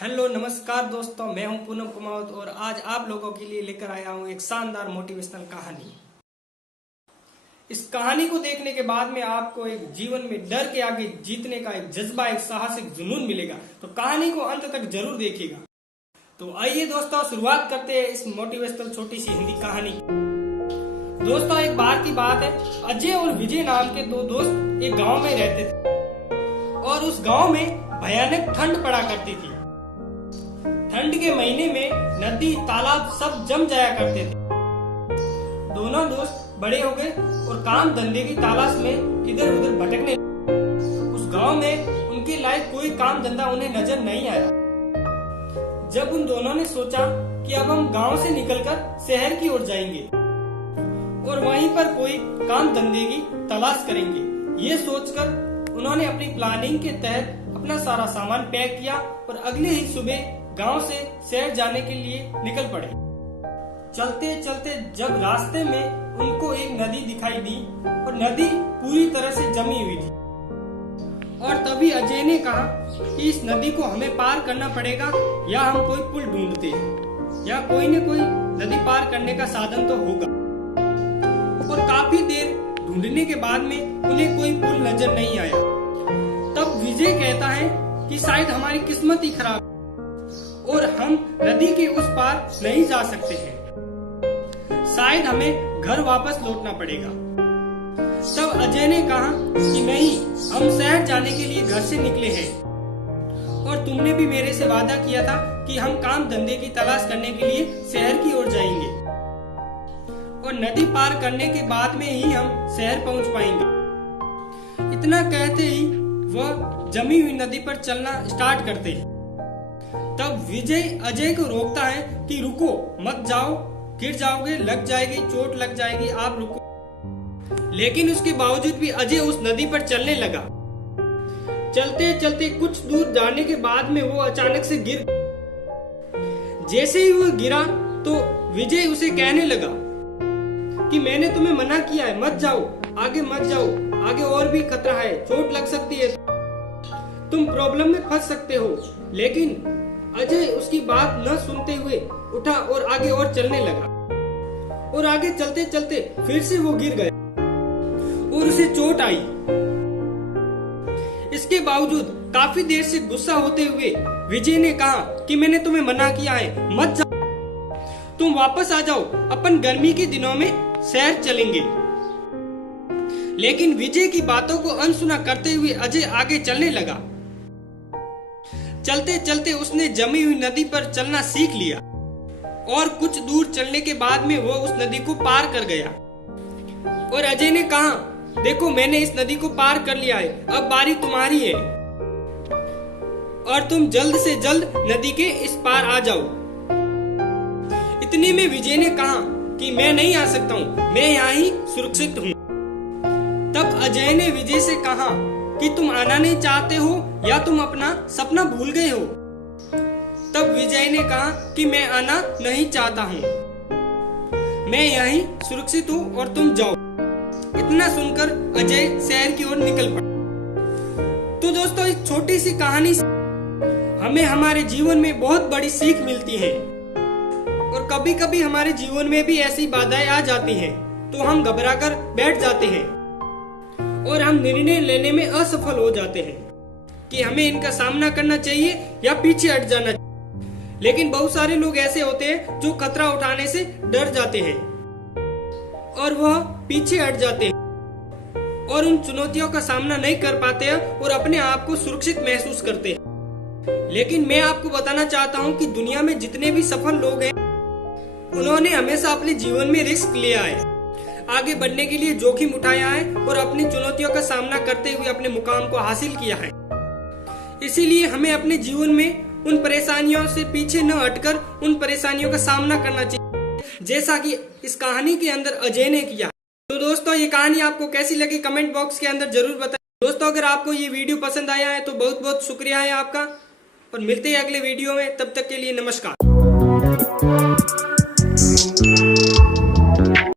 Hello नमस्कार दोस्तों, मैं हूं पूनम कुमावत और आज आप लोगों के लिए लेकर आया हूं एक शानदार मोटिवेशनल कहानी। इस कहानी को देखने के बाद में आपको एक जीवन में डर के आगे जीतने का एक जज्बा, एक साहसिक जुनून मिलेगा। तो कहानी को अंत तक जरूर देखिएगा। तो आइए दोस्तों, शुरुआत करते हैं इस मोटिवेशनल छोटी सी हिंदी कहानी की। दोस्तों, एक बार की बात है, अजय और विजय नाम के दो दोस्त एक गाँव में रहते थे और उस गाँव में भयानक ठंड पड़ा करती थी। ठंड के महीने में नदी, तालाब सब जम जाया करते थे। दोनों दोस्त बड़े हो गए और काम धंधे की तलाश में इधर उधर भटकने लगे। उस गांव में उनके लायक कोई काम धंधा उन्हें नजर नहीं आया। जब उन दोनों ने सोचा कि अब हम गांव से निकलकर शहर की ओर जाएंगे और वहीं पर कोई काम धंधे की तलाश करेंगे, ये सोचकर उन्होंने अपनी प्लानिंग के तहत अपना सारा सामान पैक किया और अगले ही सुबह गांव से शहर जाने के लिए निकल पड़े। चलते चलते जब रास्ते में उनको एक नदी दिखाई दी और नदी पूरी तरह से जमी हुई थी। और तभी अजय ने कहा कि इस नदी को हमें पार करना पड़ेगा, या हम कोई पुल ढूंढते हैं, या कोई न कोई नदी पार करने का साधन तो होगा। और काफी देर ढूंढने के बाद में उन्हें कोई पुल नजर नहीं आया। तब विजय कहता है कि शायद हमारी किस्मत ही खराब और हम नदी के उस पार नहीं जा सकते हैं, शायद हमें घर वापस लौटना पड़ेगा। तब अजय ने कहा कि नहीं, हम शहर जाने के लिए घर से निकले हैं और तुमने भी मेरे से वादा किया था कि हम काम धंधे की तलाश करने के लिए शहर की ओर जाएंगे और नदी पार करने के बाद में ही हम शहर पहुंच पाएंगे। इतना कहते ही वह जमी हुई नदी पर चलना स्टार्ट करते हैं। तब विजय अजय को रोकता है कि रुको, मत जाओ, गिर जाओगे, लग जाएगी, चोट लग जाएगी, आप रुको। लेकिन उसके बावजूद भी अजय उस नदी पर चलने लगा। चलते चलते कुछ दूर जाने के बाद में वो अचानक से गिर। जैसे ही वो गिरा तो विजय उसे कहने लगा कि मैंने तुम्हें मना किया है, मत जाओ, आगे मत जाओ, आगे और भी खतरा है, चोट लग सकती है, तुम प्रॉब्लम में फंस सकते हो। लेकिन अजय उसकी बात न सुनते हुए उठा और आगे और चलने लगा। और आगे चलते चलते फिर से वो गिर गया और उसे चोट आई। इसके बावजूद काफी देर से गुस्सा होते हुए विजय ने कहा कि मैंने तुम्हें मना किया है, मत जाओ, तुम वापस आ जाओ, अपन गर्मी के दिनों में शहर चलेंगे। लेकिन विजय की बातों को अनसुना करते हुए अजय आगे चलने लगा। चलते चलते उसने जमी हुई नदी पर चलना सीख लिया और कुछ दूर चलने के बाद में वो उस नदी को पार कर गया। और अजय ने कहा, देखो मैंने इस नदी को पार कर लिया है, अब बारी तुम्हारी है और तुम जल्द से जल्द नदी के इस पार आ जाओ। इतने में विजय ने कहा कि मैं नहीं आ सकता हूँ, मैं यहाँ ही सुरक्षित हूँ। तब अजय ने विजय से कहा कि तुम आना नहीं चाहते हो या तुम अपना सपना भूल गए हो। तब विजय ने कहा कि मैं आना नहीं चाहता हूँ, मैं यहीं सुरक्षित हूँ और तुम जाओ। इतना सुनकर अजय शहर की ओर निकल पड़ा। तो दोस्तों, इस छोटी सी कहानी से हमें हमारे जीवन में बहुत बड़ी सीख मिलती है और कभी कभी हमारे जीवन में भी ऐसी बाधाएं आ जाती हैं तो हम घबराकर बैठ जाते हैं और हम निर्णय लेने में असफल हो जाते हैं कि हमें इनका सामना करना चाहिए या पीछे हट जाना चाहिए। लेकिन बहुत सारे लोग ऐसे होते हैं जो खतरा उठाने से डर जाते हैं और वह पीछे हट जाते हैं और उन चुनौतियों का सामना नहीं कर पाते हैं और अपने आप को सुरक्षित महसूस करते हैं। लेकिन मैं आपको बताना चाहता हूँ कि दुनिया में जितने भी सफल लोग हैं, उन्होंने हमेशा अपने जीवन में रिस्क लिया है, आगे बढ़ने के लिए जोखिम उठाया है और अपनी चुनौतियों का सामना करते हुए अपने मुकाम को हासिल किया है। इसीलिए हमें अपने जीवन में उन परेशानियों से पीछे न हटकर उन परेशानियों का सामना करना चाहिए, जैसा कि इस कहानी के अंदर अजय ने किया। तो दोस्तों, ये कहानी आपको कैसी लगी कमेंट बॉक्स के अंदर जरूर बताएं। दोस्तों, अगर आपको ये वीडियो पसंद आया है तो बहुत बहुत शुक्रिया है आपका और मिलते हैं अगले वीडियो में। तब तक के लिए नमस्कार।